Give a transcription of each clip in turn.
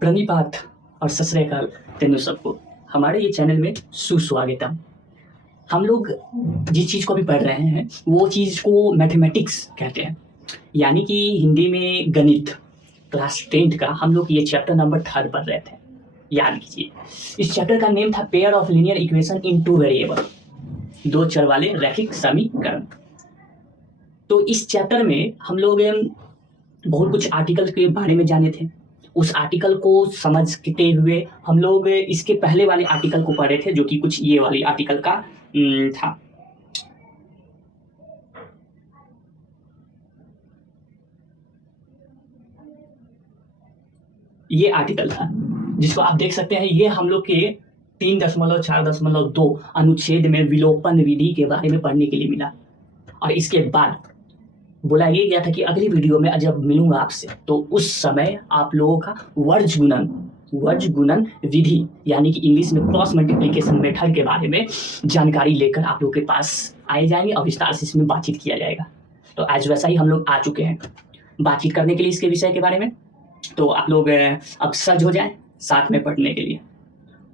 प्रणिपात और सत श्री अकाल तेनू सबको हमारे ये चैनल में सुस्वागतम। हम लोग जिस चीज़ को अभी पढ़ रहे हैं वो चीज़ को मैथमेटिक्स कहते हैं, यानी कि हिंदी में गणित। क्लास 10th का हम लोग ये चैप्टर नंबर 3 पढ़ रहे थे। याद कीजिए, इस चैप्टर का नेम था pair of linear equation in 2 variable, 2 चर वाले रैखिक समीकरण। तो इस चैप्टर में हम लोग बहुत कुछ आर्टिकल के बारे में जाने थे। उस आर्टिकल को समझते हुए हम लोग इसके पहले वाले आर्टिकल को पढ़े थे, जो कि कुछ ये वाली आर्टिकल का था। ये आर्टिकल था जिसको आप देख सकते हैं। ये हम लोग के 3.4.2 अनुच्छेद में विलोपन विधि के बारे में पढ़ने के लिए मिला। और इसके बाद बोला ये गया था कि अगली वीडियो में जब मिलूंगा आपसे तो उस समय आप लोगों का वर्ज गुणन विधि यानी कि इंग्लिश में क्रॉस मल्टीप्लिकेशन मेथड के बारे में जानकारी लेकर आप लोगों के पास आए जाएंगे और विस्तार से इसमें बातचीत किया जाएगा। तो आज वैसा ही हम लोग आ चुके हैं बातचीत करने के लिए इसके विषय के बारे में। तो आप लोग अब सज हो जाएं साथ में पढ़ने के लिए,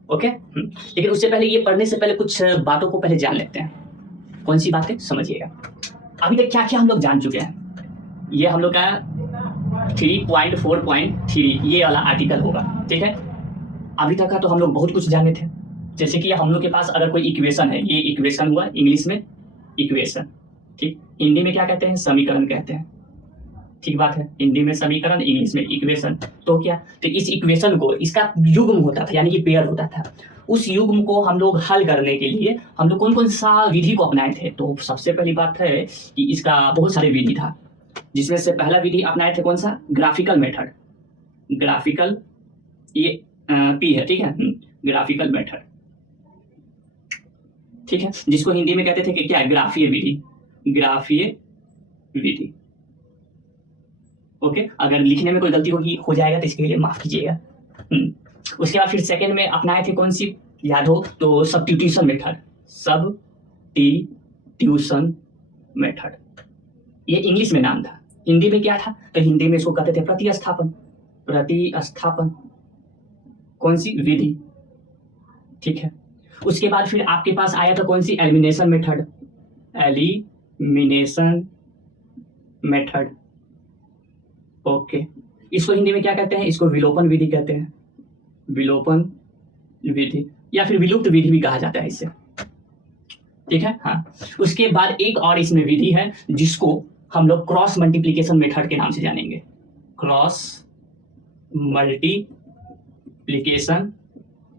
ओके। लेकिन उससे पहले, ये पढ़ने से पहले कुछ बातों को पहले जान लेते हैं। कौन सी बातें समझिएगा। अभी तक क्या क्या हम लोग जान चुके हैं। ये हम लोग का 3.4.3 ये वाला आर्टिकल होगा, ठीक है। अभी तक का तो हम लोग बहुत कुछ जाने थे। जैसे कि हम लोग के पास अगर कोई इक्वेशन है, ये इक्वेशन हुआ, इंग्लिश में इक्वेशन, ठीक। हिंदी में क्या कहते हैं? समीकरण कहते हैं, ठीक बात है। हिंदी में समीकरण, इंग्लिश में इक्वेशन। तो क्या, तो इस इक्वेशन को, इसका युग्म होता था यानी कि पेयर होता था। उस युग्म को हम लोग हल करने के लिए हम लोग कौन कौन सा विधि को अपनाए थे? तो सबसे पहली बात है कि इसका बहुत सारे विधि था, जिसमें से पहला विधि अपनाए थे कौन सा? Graphical method. ग्राफिकल, ये पी है, ठीक है, ग्राफिकल मेथड, ठीक है, जिसको हिंदी में कहते थे कि क्या? ग्राफीय विधि। ग्राफीय विधि, ओके। अगर लिखने में कोई गलती हो जाएगा तो इसके लिए माफ कीजिएगा। उसके बाद फिर सेकंड में अपनाए थे कौन सी? याद हो तो सब्स्टिट्यूशन मेथड। सब्स्टिट्यूशन मेथड, ये इंग्लिश में नाम था। हिंदी में क्या था? तो हिंदी में इसको कहते थे प्रतिस्थापन। प्रतिस्थापन कौन सी? विधि, ठीक है। उसके बाद फिर आपके पास आया था कौन सी? Elimination method. Elimination method, okay. इसको हिंदी में क्या कहते हैं? इसको विलोपन विधि कहते हैं। विलोपन विधि या फिर विलुप्त विधि भी कहा जाता है इसे, ठीक है, हाँ। उसके बाद एक और इसमें विधि है जिसको हम लोग क्रॉस मल्टीप्लिकेशन मेथड के नाम से जानेंगे। Cross multiplication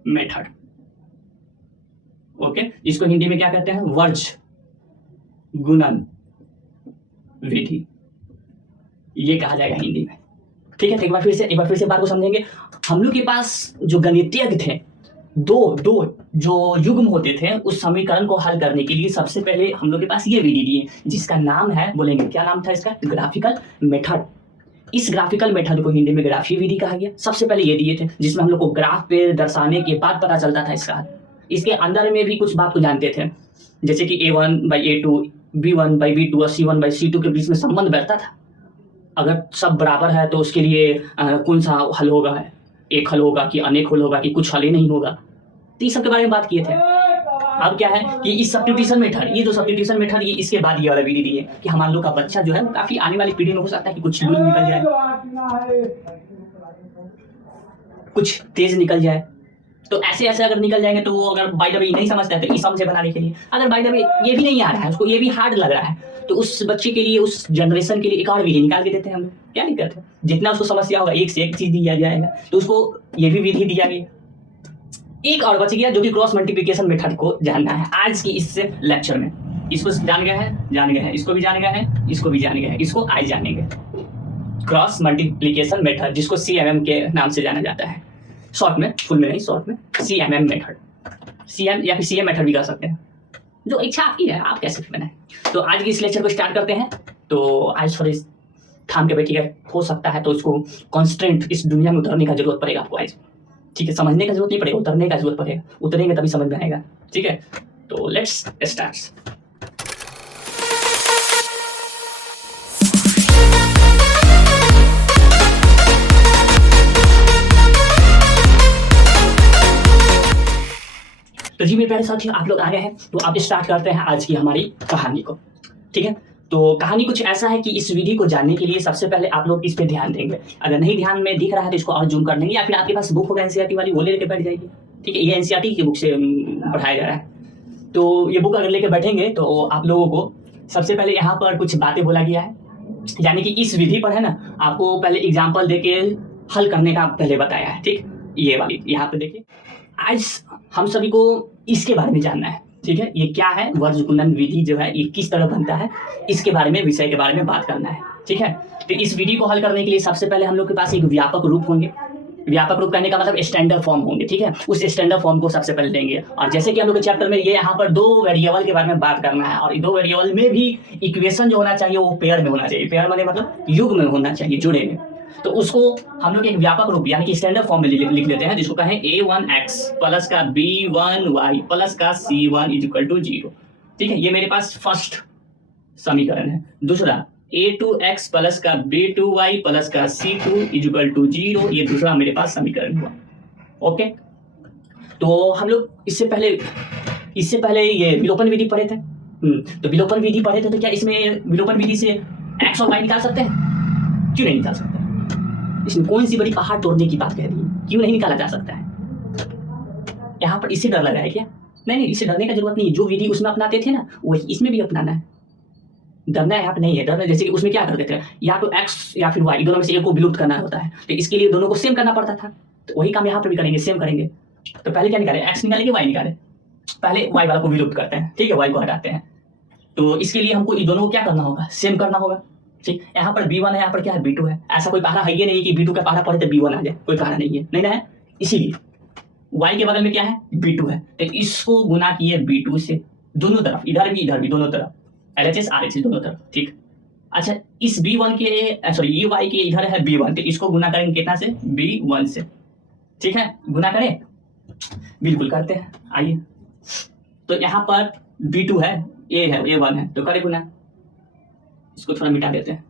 method, okay. इसको हिंदी में क्या कहते हैं? वर्ज गुणन विधि, ये कहा जाएगा हिंदी में, ठीक है। तो एक बार फिर से बात को समझेंगे। हम लोग के पास जो गणितज्ञ थे, दो जो युग्म होते थे, उस समीकरण को हल करने के लिए सबसे पहले हम लोग के पास ये विधि दिए, जिसका नाम है, बोलेंगे क्या नाम था इसका? Graphical method. इस ग्राफिकल मेथड को हिंदी में ग्राफीय विधि कहा गया। सबसे पहले ये दिए थे, जिसमें हम लोग को ग्राफ पे दर्शाने के बाद पता चलता था इसका। इसके अंदर में भी कुछ बात को जानते थे, जैसे कि A1/A2, B1/B2 और C1/C2 के बीच में संबंध बैठता था। अगर सब बराबर है तो उसके लिए कौन सा हल होगा? एक हल होगा कि अनेक हल होगा कि कुछ हल ही नहीं होगा? तो इस सब के बारे में बात किए थे। अब क्या है कि इस सब्स्टिट्यूशन मेथड, ये जो सब्स्टिट्यूशन मेथड, ये इसके बाद ये वाला विधि दी है कि हमारे लोग का बच्चा जो है वो काफी आने वाली पीढ़ी में हो सकता है कि कुछ लूज निकल जाए, कुछ तेज निकल जाए। तो ऐसे अगर निकल जाएंगे तो वो अगर बाय द वे नहीं समझता है तो इस से बनाने के लिए, अगर बाय द वे ये भी नहीं आ रहा है, उसको ये भी हार्ड लग रहा है, तो उस बच्चे के लिए, उस जनरेशन के लिए एक और विधि निकाल के देते हैं हम लोग। क्या दिक्कत है? जितना उसको समस्या होगा एक से एक चीज दिया जाएगा, तो उसको ये भी विधि दिया गया। एक और बच गया जो कि क्रॉस मल्टीप्लिकेशन मेथड को जानना है आज की इस लेक्चर में। इसको जान गए हैं, इसको भी जान गए हैं, इसको भी जान गए हैं, इसको आज जानेंगे। क्रॉस मल्टीप्लिकेशन मेथड, जिसको CMM के नाम से जाना जाता है, शॉर्ट में, फुल में नहीं, शॉर्ट में CMM मेथड। CM या फिर CM मेथड भी कह सकते हैं, जो इच्छा आपकी है, आप कैसे भी बनाएं। तो आज की इस लेक्चर को स्टार्ट करते हैं। तो आज थोड़ी थाम के बैठिएगा, हो सकता है तो इसको कॉन्स्टेंट इस दुनिया में उतरने का जरूरत पड़ेगा आपको आज, ठीक है। समझने का जरूरत नहीं पड़ेगा, उतरने का जरूरत पड़ेगा। उतरेंगे तभी समझ में आएगा, ठीक है। तो लेट्स स्टार्ट। तो जी मेरे प्यारे साथियों, आप लोग आ गए हैं, तो आप स्टार्ट करते हैं आज की हमारी कहानी को। ठीक है, तो कहानी कुछ ऐसा है कि इस विधि को जानने के लिए सबसे पहले आप लोग इस पे ध्यान देंगे। अगर नहीं ध्यान में दिख रहा है तो इसको और जूम कर लेंगे, या फिर आपके पास बुक होगा एनसीईआरटी वाली, वो लेके बैठ जाएगी। ठीक है, ये एनसीईआरटी की बुक से पढ़ाया जा रहा है। तो ये बुक अगर लेके बैठेंगे तो आप लोगों को सबसे पहले यहाँ पर कुछ बातें बोला गया है, यानी कि इस विधि पर है ना, आपको पहले एग्जाम्पल देके हल करने का पहले बताया है। ठीक, ये वाली यहाँ पे देखिए, आज हम सभी को इसके बारे में जानना है। ठीक है, ये क्या है, वर्ज गुणन विधि जो है ये किस तरह बनता है, इसके बारे में, विषय के बारे में बात करना है। ठीक है, तो इस विधि को हल करने के लिए सबसे पहले हम लोग के पास एक व्यापक रूप होंगे। व्यापक रूप कहने का मतलब स्टैंडर्ड फॉर्म होंगे। ठीक है, उस स्टैंडर्ड फॉर्म को सबसे पहले लेंगे। और जैसे कि हम लोग के चैप्टर में ये यहाँ पर दो वेरिएबल के बारे में बात करना है, और दो वेरिएबल में भी इक्वेशन जो होना चाहिए वो पेयर में होना चाहिए। पेयर माने मतलब युग में होना चाहिए, जुड़े में। तो उसको हम लोग एक व्यापक रूप यानी कि स्टैंडर्ड फॉर्म में लिख लेते हैं, जिसको कहें a1x प्लस का b1y प्लस का c1 इक्वल टू 0। ठीक है, ये मेरे पास फर्स्ट समीकरण है। दूसरा a2x प्लस का b2y प्लस का c2 इक्वल टू 0, ये दूसरा मेरे पास समीकरण हुआ। ओके, तो हम लोग इससे पहले ये विलोपन विधि पढ़े थे। तो विलोपन विधि पढ़े थे, तो क्या इसमें विलोपन विधि से x और y निकाल सकते हैं? क्यों नहीं निकाल सकते? इसमें कौन सी बड़ी पहाड़ तोड़ने की बात कह रही है, क्यों नहीं निकाला जा सकता है? यहाँ पर इससे डर लगा है क्या? नहीं, इससे डरने का जरूरत नहीं। जो विधि उसमें अपनाते थे ना, वही इसमें भी अपनाना है। डरना यहाँ पे नहीं है। डरना जैसे कि उसमें क्या करते थे, या तो एक्स या फिर वाई, दोनों में से एक को विलुप्त करना होता है, तो इसके लिए दोनों को सेम करना पड़ता था। तो वही काम यहाँ पर भी करेंगे, सेम करेंगे। तो पहले क्या निकाले, एक्स निकालेंगे, वाई निकाले। पहले वाई वाला को विलुप्त करते हैं। ठीक है, वाई को हटाते हैं। तो इसके लिए हमको इन दोनों को क्या करना होगा, सेम करना होगा। ठीक, यहाँ पर b1 है, यहाँ पर क्या है, b2 है। ऐसा कोई पहाड़ा है ही नहीं कि b2 का पहाड़ा पड़े तो b1 आ जाए, कोई पहाड़ा नहीं है, नहीं ना है। इसीलिए y के बगल में क्या है, b2 है, तो इसको गुना किए b2 से, दोनों तरफ, इधर भी दोनों तरफ, LHS RHS दोनों तरफ। ठीक, अच्छा, इस b1 के सॉरी ये y के इधर है b1, तो इसको गुना करेंगे कितना से, b1 से। ठीक है, गुना करें, बिल्कुल करते हैं, आइए। तो यहाँ पर b2 है, a है, a1 है, तो करें गुना। इसको थोड़ा मिटा देते हैं,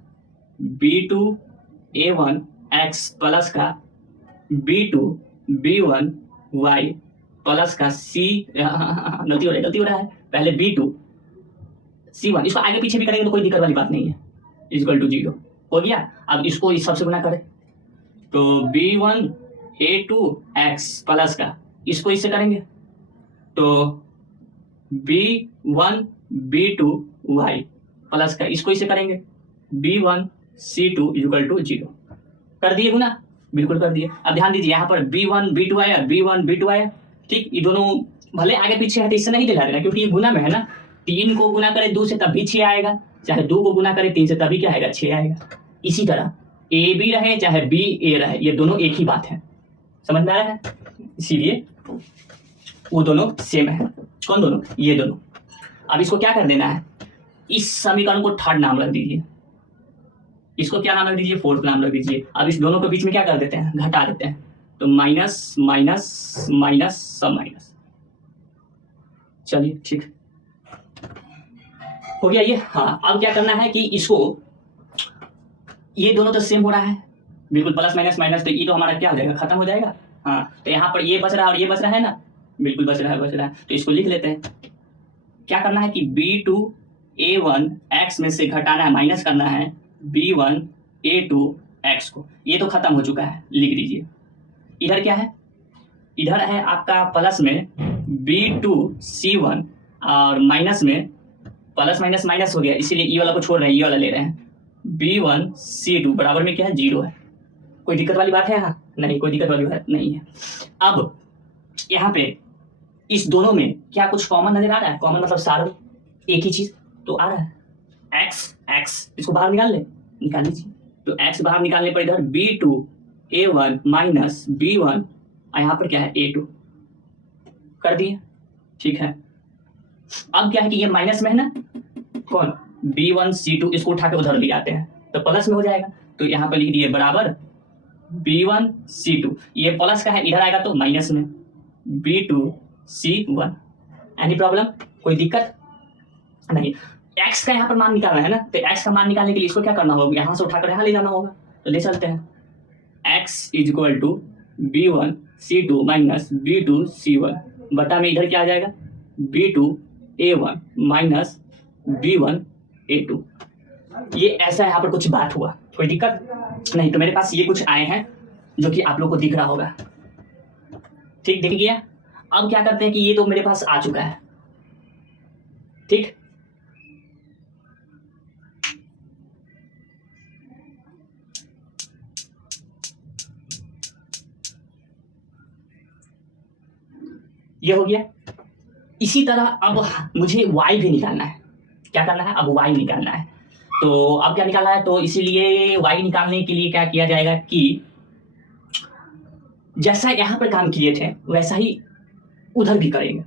b2 a1 x प्लस का b2 b1 y प्लस का c, गलती हो रहा है, पहले b2 c1, इसको आगे पीछे भी करेंगे तो कोई दिक्कत वाली बात नहीं है, इक्वल टू 0 हो गया। अब इसको इस सबसे गुना करें, तो b1 a2 x प्लस का, इसको इससे करेंगे तो b1 b2 y प्लस का, इसको इसे करेंगे b1 c2 इक्वल टू 0। कर दिए गुना, बिल्कुल कर दिए। अब ध्यान दीजिए, यहाँ पर b1 b2 आया, b1 b2 आया। ठीक, ये दोनों भले आगे पीछे है, इससे नहीं दिला देना, क्योंकि ये गुना में है ना। 3 को गुना करे 2 से तब भी 6 आएगा, चाहे 2 को गुना करे 3 से तभी क्या आएगा, 6 आएगा। इसी तरह a b रहे चाहे b a रहे, ये दोनों एक ही बात है, समझ में आ रहा है? इसीलिए वो दोनों सेम है। कौन दोनों, ये दोनों। अब इसको क्या कर देना है, इस समीकरण को थर्ड नाम रख दीजिए, इसको क्या नाम रख दीजिए, फोर्थ नाम रख दीजिए। अब इस दोनों के बीच में क्या कर देते हैं, घटा देते हैं, तो माइनस माइनस माइनस सब माइनस। चलिए ठीक हो गया ये। हाँ, अब क्या करना है कि इसको, ये दोनों तो सेम हो रहा है, बिल्कुल प्लस माइनस माइनस, तो ये तो हमारा क्या हो जाएगा, खत्म हो जाएगा। हाँ, तो यहाँ पर ये बच रहा है और ये बच रहा है ना, बिल्कुल बच रहा है। तो इसको लिख लेते हैं। क्या करना है कि b2 a1 x में से घटाना है, माइनस करना है b1 a2 x को। ये तो खत्म हो चुका है, लिख दीजिए। इधर क्या है, इधर है आपका प्लस में b2 c1, और माइनस में प्लस माइनस माइनस हो गया, इसीलिए ये वाला को छोड़ रहे हैं, ये वाला ले रहे हैं, b1 c2 बराबर में क्या है, 0 है। कोई दिक्कत वाली बात है यहाँ? नहीं, कोई दिक्कत वाली बात नहीं है। अब यहाँ पे इस दोनों में क्या कुछ कॉमन नजर आ रहा है? कॉमन मतलब सारा एक ही चीज तो आ रहा है, x, इसको बाहर निकाल लीजिए। तो x बाहर निकालने पर इधर b2 a1 माइनस b1, यहाँ पर क्या है, a2 कर दिए। ठीक है, अब क्या है कि ये माइनस में है ना, कौन, b1 c2, इसको उठा के उधर ले आते हैं तो प्लस में हो जाएगा। तो यहाँ पर लिख दिए बराबर b1 c2, ये प्लस का है, इधर आएगा तो माइनस में b2 c1। एनी प्रॉब्लम, कोई दिक्कत नहीं। x का यहाँ पर मान निकालना है ना, तो x का मान निकालने के लिए इसको क्या करना होगा, यहाँ से उठाकर यहाँ ले जाना होगा। तो ले चलते हैं, x equal to b1 c2 minus b2 c1। बटा में इधर क्या आ जाएगा, B2A1 माइनस B1A2। ये ऐसा यहाँ पर कुछ बात हुआ, कोई दिक्कत नहीं। तो मेरे पास ये कुछ आए हैं जो कि आप लोग को दिख रहा होगा, ठीक, दिख गया। अब क्या करते हैं कि ये तो मेरे पास आ चुका है, ठीक। ये हो गया। इसी तरह अब मुझे y भी निकालना है। क्या करना है, अब y निकालना है। तो अब क्या निकालना है, तो इसीलिए y निकालने के लिए क्या किया जाएगा कि जैसा यहां पर काम किए थे वैसा ही उधर भी करेंगे,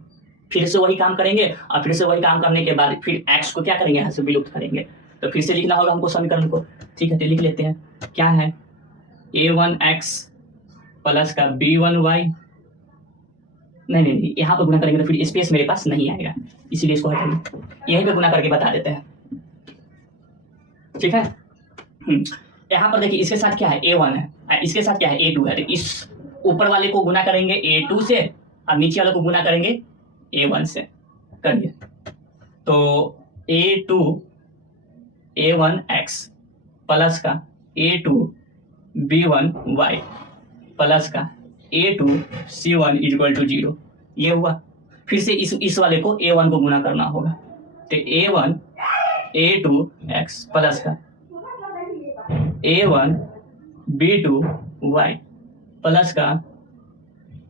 फिर से वही काम करेंगे और फिर से वही काम करने के बाद फिर x को क्या करेंगे, यहाँ से विलुप्त करेंगे। तो फिर से लिखना होगा हमको समीकरण को, ठीक है। तो लिख लेते हैं, क्या है, a1x प्लस का b1y, नहीं, यहाँ पर गुना करेंगे तो फिर स्पेस मेरे पास नहीं आएगा, इसीलिए इसको हटाएंगे, यहीं पे गुना करके बता देते हैं, ठीक है। यहाँ पर देखिए इसके साथ क्या है, a1 है, इसके साथ क्या है, a2 है। तो इस ऊपर वाले को गुना करेंगे a2 से और नीचे वाले को गुना करेंगे a1 से, करिए। तो a2 a1x प्लस का a2 b1y प्लस का a2 c1 इक्वल टू 0, ये हुआ। फिर से इस वाले को a1 को गुना करना होगा, तो a1 a2x प्लस का a1 b2y प्लस का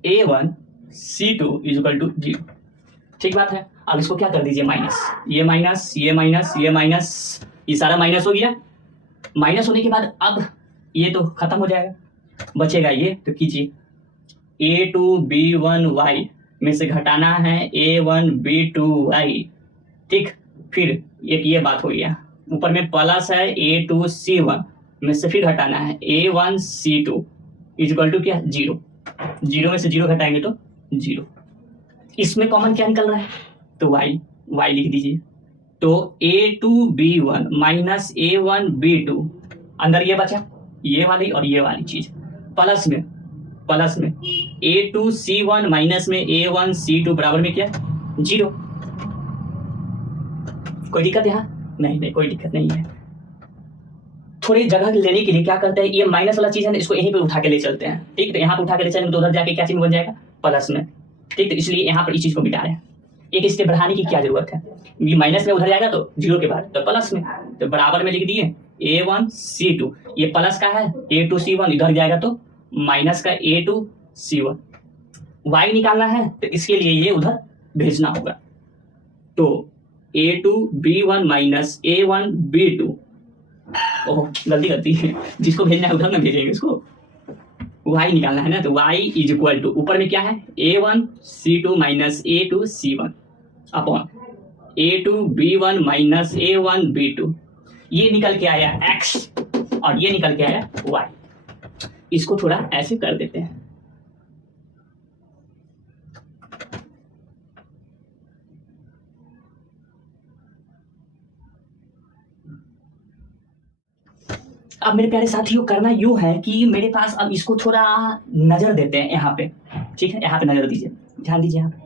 a1 c2 इक्वल टू 0, ठीक बात है। अब इसको क्या कर दीजिए, माइनस, ये माइनस, ये माइनस, ये माइनस, ये सारा माइनस हो गया। माइनस होने के बाद अब ये तो खत्म हो जाएगा, बचेगा ये, तो कीजिए a2b1y में से घटाना है a1b2y, ठीक। फिर एक ये बात हो गया, ऊपर में प्लस है a2c1 में से फिर घटाना है a1c2 इक्वल टू क्या, 0, 0 में से 0 घटाएंगे तो 0। इसमें कॉमन क्या निकल रहा है, तो y लिख दीजिए। तो a2b1 माइनस a1b2, अंदर ये बचा, ये वाली और ये वाली चीज, प्लस में a2c1 माइनस में a1c2 बराबर में क्या, 0। कोई दिक्कत यहाँ, नहीं, कोई दिक्कत नहीं है। थोड़ी जगह लेने के लिए क्या करते हैं, ये माइनस वाला चीज है ना, इसको यहीं पे उठा के ले चलते हैं, ठीक। तो यहाँ पे उठा के ले चलेंगे तो उधर जाके क्या चीज बन जाएगा, प्लस में, ठीक। तो इसलिए यहाँ पर इस चीज को मिटा रहे हैं, एक स्टेप बढ़ाने की क्या जरूरत है, ये माइनस में उधर जाएगा तो 0 के बाद तो प्लस में, तो बराबर में लिख दिए a1c2, ये प्लस का है, a2c1 इधर जाएगा तो माइनस का a2c1। y निकालना है तो इसके लिए ये उधर भेजना होगा, तो a2b1 माइनस a1b2, ओह गलती है, जिसको भेजना है उधर ना भेजेंगे, इसको y निकालना है ना। तो y इज इक्वल टू, ऊपर में क्या है, a1c2 minus a2c1 upon a2b1 minus a1b2, ये निकल के आया x और ये निकल के आया y। इसको थोड़ा ऐसे कर देते हैं, अब मेरे प्यारे साथियों करना यूं है कि मेरे पास अब इसको थोड़ा नजर देते हैं यहाँ पे, ठीक है। यहाँ पे नजर दीजिए, ध्यान दीजिए यहाँ पे।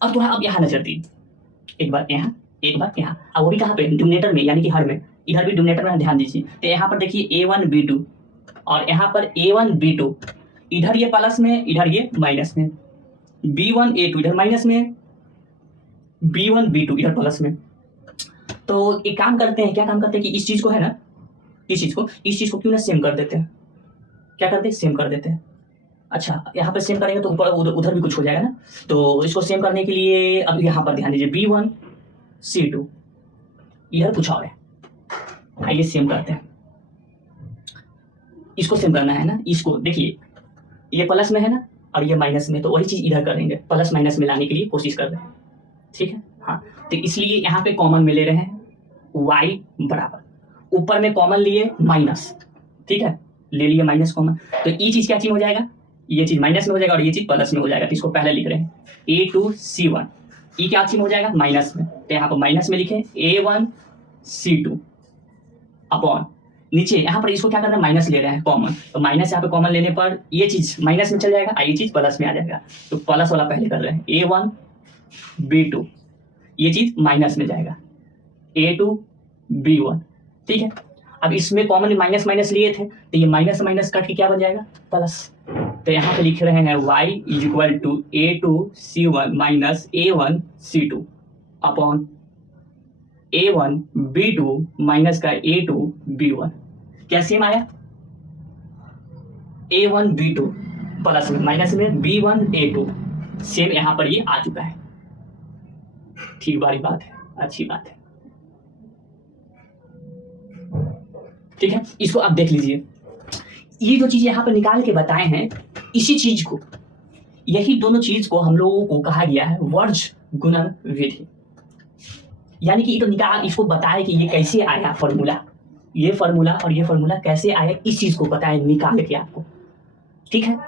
अब थोड़ा अब यहाँ नजर दीजिए, एक बार यहाँ, एक बार यहाँ, अब वो भी कहाँ पे, डिनोमिनेटर में, यानी कि हर में, इधर भी डिनोमिनेटर में ध्यान दीजिए। तो यहाँ पर देखिए a1b2 और यहाँ पर a1b2, इधर ये प्लस में, इधर ये माइनस में, b1a2 इधर माइनस में, b1b2 इधर प्लस में। तो एक काम करते हैं, क्या काम करते हैं कि इस चीज को है ना, इस चीज को क्यों ना सेम कर देते हैं, क्या करते हैं, सेम कर देते हैं। अच्छा, यहाँ पे सेम करेंगे तो ऊपर उधर भी कुछ हो जाएगा ना, तो इसको सेम करने के लिए अब यहाँ पर ध्यान दीजिए, b1c2 इधर कुछ और है, आइए सेम करते हैं। इसको सेम करना है ना, इसको देखिए ये प्लस में है ना और ये माइनस में, तो वही चीज इधर करेंगे, प्लस माइनस में लाने के लिए कोशिश कर रहे हैं, ठीक है। हाँ, तो इसलिए यहाँ पे कॉमन में ले रहे हैं y बराबर, ऊपर में कॉमन लिए माइनस, ठीक है, ले लिए माइनस कॉमन, तो ये चीज क्या चीज हो जाएगा, ये चीज माइनस में हो जाएगा और ये चीज प्लस में हो जाएगा। तो इसको पहले लिख रहे हैं a2c1, ये क्या चीज हो जाएगा, माइनस में, तो यहाँ पर माइनस में लिखे a1c2 अपॉन नीचे यहाँ पर इसको क्या कर रहे हैं, माइनस ले रहे हैं कॉमन, तो माइनस यहाँ पे कॉमन लेने पर ये चीज माइनस में चल जाएगा और ये चीज प्लस में आ जाएगा। तो प्लस वाला पहले कर रहे हैं, A1 B2, ये चीज माइनस में जाएगा, A2 B1, ठीक है। अब इसमें कॉमन माइनस माइनस लिए थे तो ये माइनस माइनस कट के क्या बन जाएगा, प्लस। तो यहाँ पे लिख रहे हैं y equal to A2 C1 minus A1 C2 upon A1 B2 minus का A2 B1। क्या सेम आया, A1 B2 प्लस में माइनस में B1 A2, सेम यहाँ पर ये आ चुका है। ठीक वाली बात है, अच्छी बात है, ठीक है। इसको आप देख लीजिए, ये जो चीज यहाँ पर निकाल के बताए हैं, इसी चीज को, यही दोनों चीज को हम लोगों को कहा गया है वर्ज गुणन विधि। यानी कि ये तो निकाल, इसको बताए कि ये कैसे आया फॉर्मूला, ये फॉर्मूला और ये फॉर्मूला कैसे आया, इस चीज को बताए निकाल के आपको, ठीक है।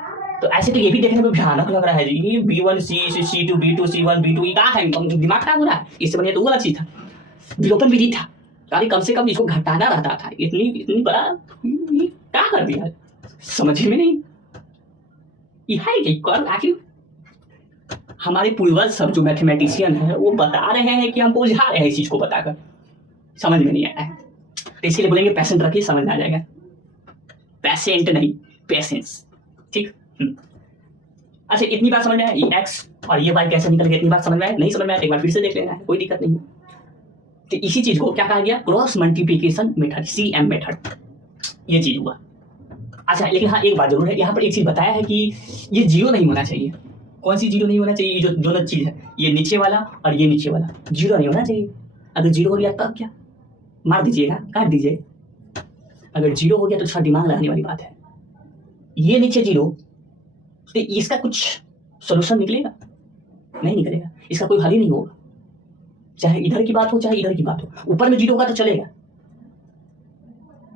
तो ऐसे तो ये भी देखने में भयानक लग रहा है जी, ये B1 C2 B2 C1 B2, ये क्या है, दिमाग खराब हो रहा है। इससे बढ़िया तो वो वाला चीज था, विलोपन विधि था, यानी कम से कम इसको घटाना रहता था। इतनी बड़ा क्या कर दिया, समझ में नहीं। ये है कि कर आखिर हमारे पूर्वज सब जो मैथमेटिशियन है वो बता रहे हैं कि हमको उलझा रहे हैं इस चीज को बताकर, समझ में नहीं आया है। तो इसके लिए बोलेंगे पेशेंट रखिए, समझ में आ जाएगा। पेशेंट नहीं, पेशेंस, ठीक। अच्छा, इतनी बात समझ में आया, ये एक्स और ये वाई कैसे निकल गया, इतनी बात समझ में आया। नहीं समझ में आया एक बार फिर से देख लेना है, कोई दिक्कत नहीं। तो इसी चीज को क्या कहा गया, cross multiplication method, CM method, ये चीज हुआ। अच्छा, लेकिन हाँ एक बात जरूर है, यहाँ पर एक चीज बताया है कि ये जीरो नहीं होना चाहिए। कौन सी जीरो नहीं होना चाहिए, ये जो दोनों चीज है, ये नीचे वाला और ये नीचे वाला, जीरो नहीं होना चाहिए। अगर जीरो हो गया तब क्या, मार दीजिएगा, काट दीजिए। अगर जीरो हो गया तो थोड़ा दिमाग लगाने वाली बात है। ये नीचे जीरो, तो इसका कुछ सोल्यूशन निकलेगा, नहीं निकलेगा, इसका कोई हल ही नहीं होगा। चाहे इधर की बात हो चाहे इधर की बात हो, ऊपर में जीरो होगा तो चलेगा।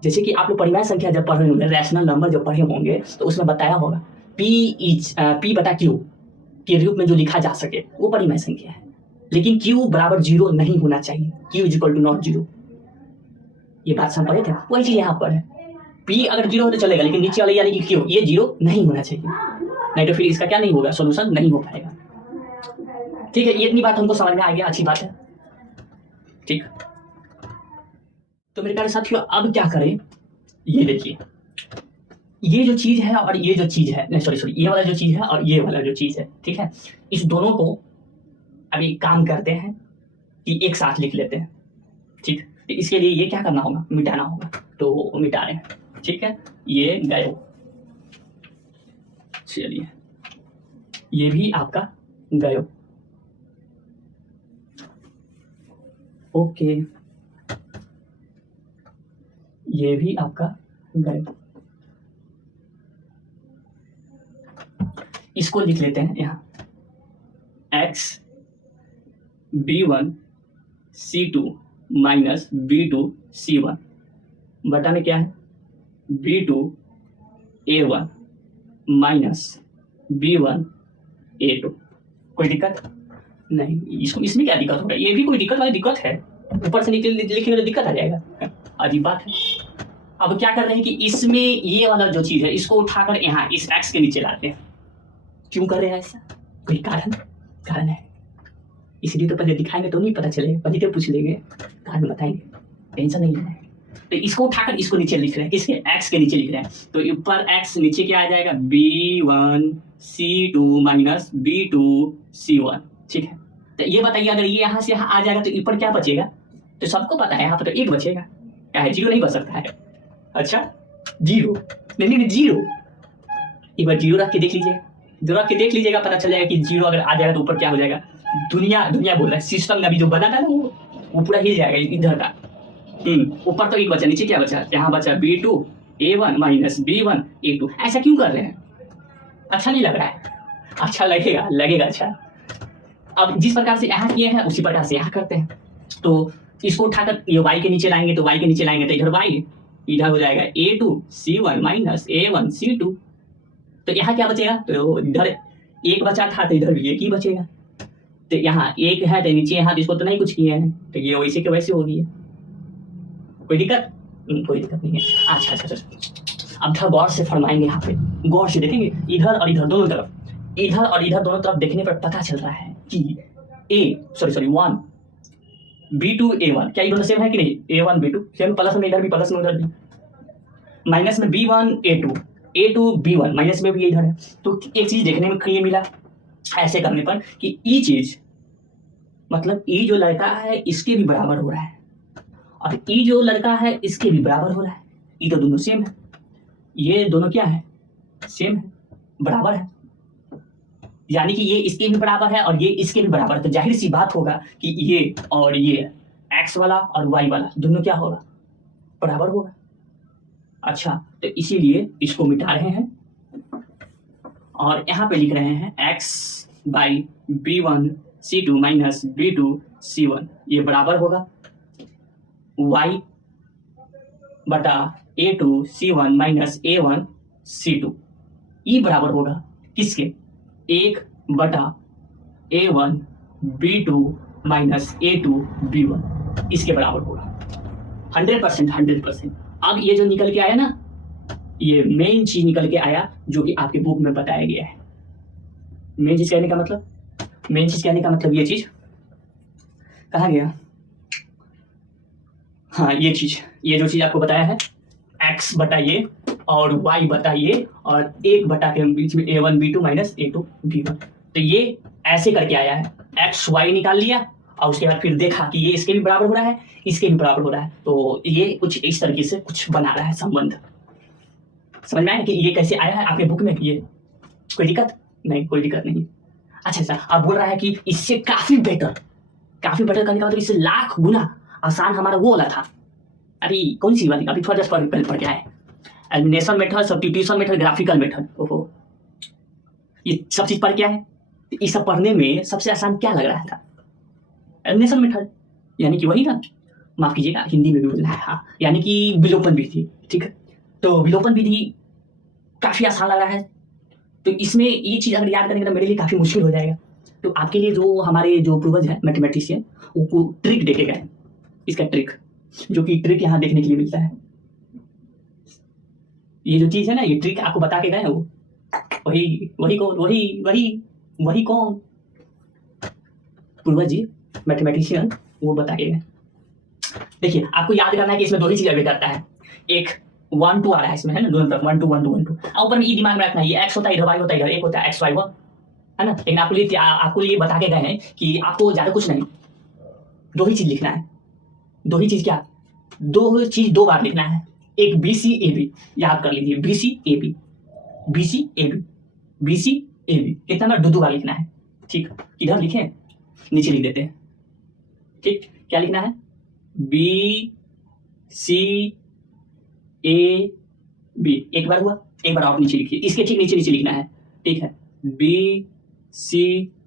जैसे कि आप लोग परिमेय संख्या जब पढ़े होंगे, रैशनल नंबर जब पढ़े होंगे, तो उसमें बताया होगा P बटा Q के रूप में जो लिखा जा सके वो परिमेय संख्या है। लेकिन Q बराबर जीरो नहीं होना चाहिए, Q is equal to not zero. ये बात समझ पड़े थे, वही चीज यहाँ पर है। P अगर जीरो हो तो चलेगा, लेकिन नीचे वाले यानी कि Q ये जीरो नहीं होना चाहिए, नहीं तो फिर इसका क्या नहीं होगा, सोल्यूशन नहीं हो पाएगा। ठीक है, ये इतनी बात हमको समझ में आ गया, अच्छी बात है, ठीक। तो मेरे प्यारे साथियों, अब क्या करें, ये देखिए, ये जो चीज है और ये जो चीज है, नहीं सॉरी, ये वाला जो चीज है और ये वाला जो चीज है, ठीक है, इस दोनों को अभी काम करते हैं कि एक साथ लिख लेते हैं, ठीक। तो इसके लिए ये क्या करना होगा, मिटाना होगा, तो मिटा रहे हैं, ठीक है। ये गए, चलिए ये भी आपका गयो, ओके, ये भी आपका गयो। इसको लिख लेते हैं यहाँ, x B1 C2 minus B2 C1 बटा में क्या है, B2 A1 minus B1 A2। कोई दिक्कत नहीं, इसको इसमें क्या दिक्कत होगा, ये भी कोई दिक्कत वाली दिक्कत है, ऊपर से लिखेंगे तो दिक्कत आ जाएगा, अजीब बात है। अब क्या कर रहे हैं कि इसमें ये वाला जो चीज है इसको उठाकर यहाँ इस x के नीचे लाते हैं। क्यों कर रहे हैं ऐसा, कोई कारण है, इसलिए तो पहले दिखाएंगे तो नहीं पता चलेगा, पहले तो पूछ लेंगे, कारण बताएंगे, टेंशन नहीं लेना है। तो इसको उठाकर इसको नीचे लिख रहे हैं, इसके x के नीचे लिख रहे हैं, तो ऊपर x नीचे क्या आ जाएगा, B1 C2 minus B2 C1, ठीक है। तो ये बताइए, अगर ये यहाँ से यहाँ आ जाएगा तो ऊपर क्या बचेगा, तो सबको पता है यहाँ पर तो एक बचेगा, क्या है, जीरो नहीं बच सकता है। अच्छा, जीरो नहीं जीरो, एक बार जीरो रख के देख लीजिए, रख के देख लीजिएगा, पता चल जाएगा कि जीरो अगर आ जाएगा तो ऊपर क्या हो जाएगा, दुनिया बोल रहा है, सिस्टम अभी जो बना था ना वो पूरा हिल जाएगा इधर का। ऊपर तो एक बचा, नीचे क्या बचा, यहाँ बचा B2 A1 minus B1 A2। ऐसा क्यों कर रहे हैं, अच्छा नहीं लग रहा है, अच्छा लगेगा अच्छा। अब जिस प्रकार से यहाँ किए हैं उसी प्रकार से यहाँ करते हैं, तो इसको उठाकर ये y के नीचे लाएंगे, तो y के नीचे लाएंगे तो इधर y, इधर हो जाएगा A2 C1 minus A1 C2। तो यहाँ क्या बचेगा, तो इधर एक बचा था तो इधर भी एक ही बचेगा, तो यहाँ एक है तो नीचे यहाँ, तो इसको तो नहीं कुछ किए हैं, तो ये वैसे के वैसे हो गई है, कोई दिक्कत कोई दिक्कत नहीं है। अच्छा अच्छा अच्छा, अब थोड़ा गौर से फरमाएंगे यहाँ पे, गौर से देखेंगे इधर और इधर दोनों तरफ, इधर और इधर दोनों तरफ देखने पर पता चल रहा है कि वन B2 A1, क्या ये दोनों सेम है कि नहीं? A1 B2 सेम, प्लस में इधर भी, प्लस में उधर भी, माइनस में B1 A2 B1, माइनस में भी इधर है। तो एक चीज देखने में क्लियर मिला ऐसे करने पर कि ई चीज मतलब ई जो लड़का है इसके भी बराबर हो रहा है और ई जो लड़का है इसके भी बराबर हो रहा है। ई तो दोनों सेम है, ये दोनों क्या है? सेम है, बराबर है, यानी कि ये इसके भी बराबर है और ये इसके भी बराबर है। तो जाहिर सी बात होगा कि ये और ये x वाला और y वाला दोनों क्या होगा? बराबर होगा। अच्छा, तो इसीलिए इसको मिटा रहे हैं और यहाँ पे लिख रहे हैं x by B1 C2 minus B2 C1, ये बराबर होगा y बटा A2 C1 minus A1 C2, ये बराबर होगा किसके? 1 बटा A1 B2 minus A2 B1, इसके बराबर होगा 100%। अब ये जो निकल के आया ना, ये मेन चीज निकल के आया जो कि आपके बुक में बताया गया है। मेन चीज कहने का मतलब ये चीज कहाँ गया? हाँ, ये जो चीज आपको बताया है x बटा ये और y बटा ये और 1 बटा के बीच में A1 B2 minus A2 B1, तो ये ऐसे करके आया है। x y निकाल लिया और उसके बाद फिर देखा कि ये इसके भी बराबर हो रहा है, इसके भी बराबर हो रहा है, तो ये कुछ इस तरीके से कुछ बना रहा है संबंध। समझ में आया कि ये कैसे आया है आपके बुक में? ये कोई दिक्कत नहीं, कोई दिक्कत नहीं। अच्छा, अब बोल रहा है कि इससे काफी बेटर करने का मतलब इससे लाख गुना आसान हमारा वो वाला था। अभी कौन सी वाली? अभी थोड़ा पढ़ के आए, elimination method, substitution method, graphical method. ओहो, ये सब चीज पढ़ क्या है? ये सब पढ़ने में सबसे आसान क्या लग रहा था? एलिमिनेशन मेथड, यानी कि वही ना, माफ कीजिएगा हिंदी में भी बोलना है, हाँ, यानी कि विलोपन विधि। ठीक है, तो विलोपन विधि काफी आसान लग रहा है, तो इसमें ये चीज अगर याद करेंगे तो मेरे लिए काफी मुश्किल हो जाएगा। तो आपके लिए जो हमारे जो पूर्वज हैं मैथमेटिशियन, वो ट्रिक देखे गए, इसका ट्रिक, जो कि ट्रिक यहाँ देखने के लिए मिलता है। ये जो चीज है ना, ये ट्रिक आपको बता के गए हैं, वो वही कौन पूर्वज जी मैथमेटिशियन, वो बता के गए। देखिए, आपको याद करना है कि इसमें दो ही चीज अभी करता है, एक 1 2 आ रहा है इसमें, है ना, दोनों तरफ 1 2 1 2 1 2, ऊपर में ये दिमाग में रखना है, ये x होता है इधर, y होता है इधर, एक होता है x y 1, है ना। लेकिन आपको ये बता के गए हैं कि आपको ज्यादा कुछ नहीं, दो ही चीज लिखना है। दो ही चीज क्या? दो चीज 2 बार लिखना है। एक BCAB, याद कर लीजिए, BCAB कितना बार? 2 बार लिखना है। ठीक, किधर लिखें? नीचे लिख देते हैं। ठीक, क्या लिखना है? BCAB, एक बार हुआ, एक बार और नीचे लिखिए, इसके ठीक नीचे लिखना है। ठीक है, BCAB,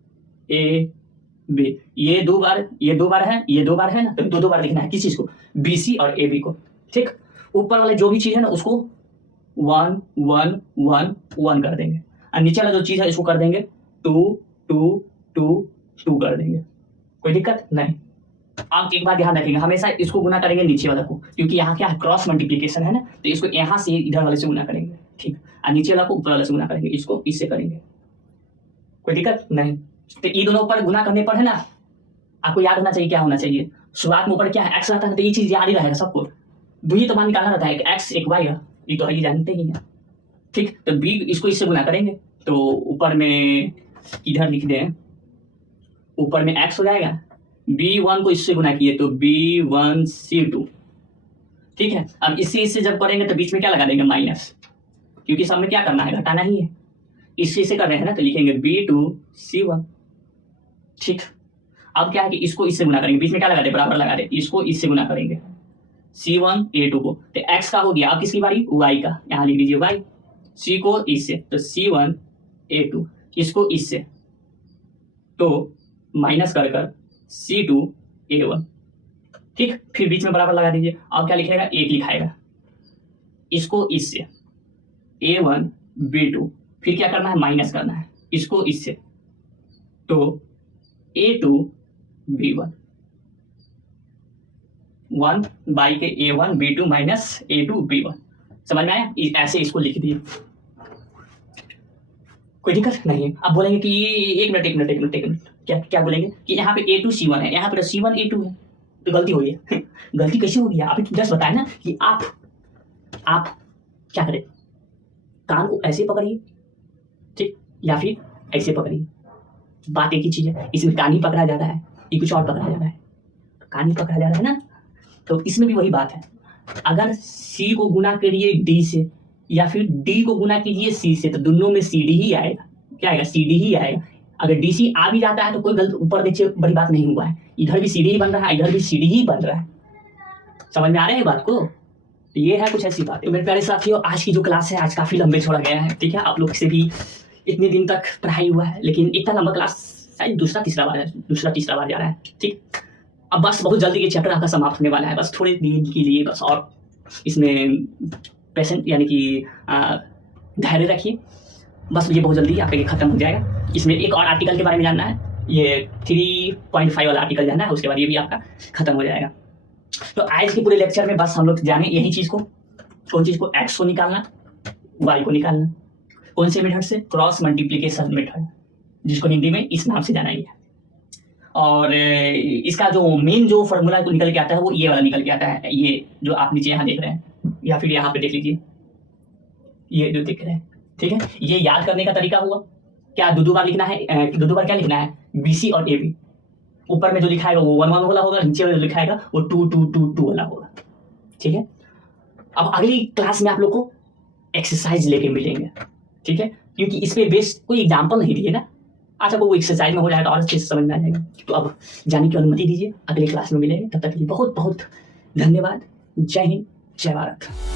ये 2 बार, ये 2 बार है, ये 2 बार है ना, तो 2 बार लिखना है किस चीज को? BC और AB को। ठीक, ऊपर वाले जो भी चीज है ना उसको 1 1 1 1 कर देंगे और नीचे वाला जो चीज है इसको कर देंगे 2 2 2 2 कर देंगे। कोई दिक्कत नहीं। आप एक बात ध्यान रखेंगे, हमेशा इसको गुना करेंगे नीचे वाला को, क्योंकि यहाँ क्या है? क्रॉस मल्टीप्लिकेशन है ना, तो इसको यहाँ से इधर वाले से गुना करेंगे। ठीक, और नीचे वाला को ऊपर वाले से गुना करेंगे, इसको इससे करेंगे। कोई दिक्कत नहीं। तो ये दोनों ऊपर गुना करने पर है ना, आपको याद होना चाहिए, क्या होना चाहिए? शुरुआत में ऊपर क्या है? x रहता है, तो ये चीज याद ही रहेगा सबको। दूरी तो मान निकालना रहता है, एक x एक y है, ये तो ये जानते ही हैं। ठीक, तो b इसको इससे गुना करेंगे, तो ऊपर में इधर लिख दें, ऊपर में x हो जाएगा, B1 को इससे गुना किए तो B1 C2। ठीक है, अब इससे जब करेंगे तो बीच में क्या लगा देंगे? माइनस, क्योंकि सब में क्या करना है? घटाना ही है। इससे कर रहे हैं ना, तो लिखेंगे B2 C1। ठीक, अब क्या है कि इसको इससे गुना करेंगे, बीच में क्या लगा दे? बराबर लगा दे, इसको इससे गुना करेंगे C1 A2 को, तो x का हो गया। अब किसकी बारी? y का, यहाँ लिख दीजिए y, c को इससे तो C1 A2, इसको इससे तो माइनस कर C2 A1। ठीक, फिर बीच में बराबर लगा दीजिए। अब क्या लिखेगा? 1 लिखाएगा, इसको इससे A1 B2, फिर क्या करना है? माइनस करना है, इसको इससे तो A2 B1। 1 बाई के A1 B2 minus A2 B1। समझ में आया? ऐसे इसको लिख दिए, कोई दिक्कत नहीं है। अब बोलेंगे कि एक मिनट, क्या क्या बोलेंगे कि यहाँ पे A2 C1 है, यहाँ पे C1 A2 है, तो गलती हुई है। गलती कैसे हो गई? अभी जस्ट बताया ना कि आप क्या करें, कान को ऐसे पकड़िए, ठीक, या फिर ऐसे पकड़िए, बात एक ही चीज है। इसमें कान ही पकड़ा जा रहा है, ये कुछ और पकड़ा जा रहा है, कान ही पकड़ा जा रहा है ना, तो इसमें भी वही बात है। अगर C को गुना करिए D से या फिर D को गुना कीजिए C से, तो दोनों में CD ही आएगा। क्या आएगा? CD ही आएगा। अगर DC आ भी जाता है तो कोई गलत, ऊपर देखिए बड़ी बात नहीं हुआ है, इधर भी CD ही बन रहा है, इधर भी CD ही बन रहा है। समझ में आ रहा है बात को? तो ये है कुछ ऐसी बात। मेरे प्यारे साथियों, आज की जो क्लास है आज काफी लंबे छोड़ा गया है, ठीक है। आप लोग से भी इतने दिन तक पढ़ाई हुआ है, लेकिन इतना लंबा क्लास शायद दूसरा तीसरा बार जा रहा है, ठीक। अब बस बहुत जल्दी ये चैप्टर आपका समाप्त होने वाला है, बस थोड़े दिन के लिए बस, और इसमें पेशेंट यानी कि धैर्य रखिए, बस ये बहुत जल्दी आपके खत्म हो जाएगा। इसमें एक और आर्टिकल के बारे में जानना है, ये 3.5 वाला आर्टिकल जानना है, उसके बाद ये भी आपका खत्म हो जाएगा। तो आज के पूरे लेक्चर में बस हम लोग जाने यही चीज को, कौन चीज को? एक्स को निकालना, वाई को निकालना, कौन से मेथड से? क्रॉस मल्टीप्लीकेशन मेथड, जिसको हिंदी में इस नाम से जाना गया। और इसका जो मेन जो फॉर्मूला निकल के आता है वो ये वाला निकल के आता है, ये जो आप नीचे यहाँ देख रहे हैं, या फिर यहाँ पे देख लीजिए, ये जो दिख रहे हैं, ठीक है। ये याद करने का तरीका हुआ, क्या दो बार लिखना है, दो बार क्या लिखना है? BC और AB। ऊपर में जो लिखा है वो 1 1 वाला होगा, नीचे में जो लिखा है वो 2 2 2 2 वाला होगा, ठीक है। अब अगली क्लास में आप लोग को एक्सरसाइज लेके मिलेंगे, ठीक है, क्योंकि इस पे बेस्ड कोई एग्जाम्पल नहीं दिए ना, अच्छा वो एक्सरसाइज में हो जाएगा और अच्छे से समझ में आ जाएगा। तो अब जाने की अनुमति दीजिए, अगले क्लास में मिलेंगे, तब तक के लिए बहुत बहुत धन्यवाद। जय हिंद, जय भारत।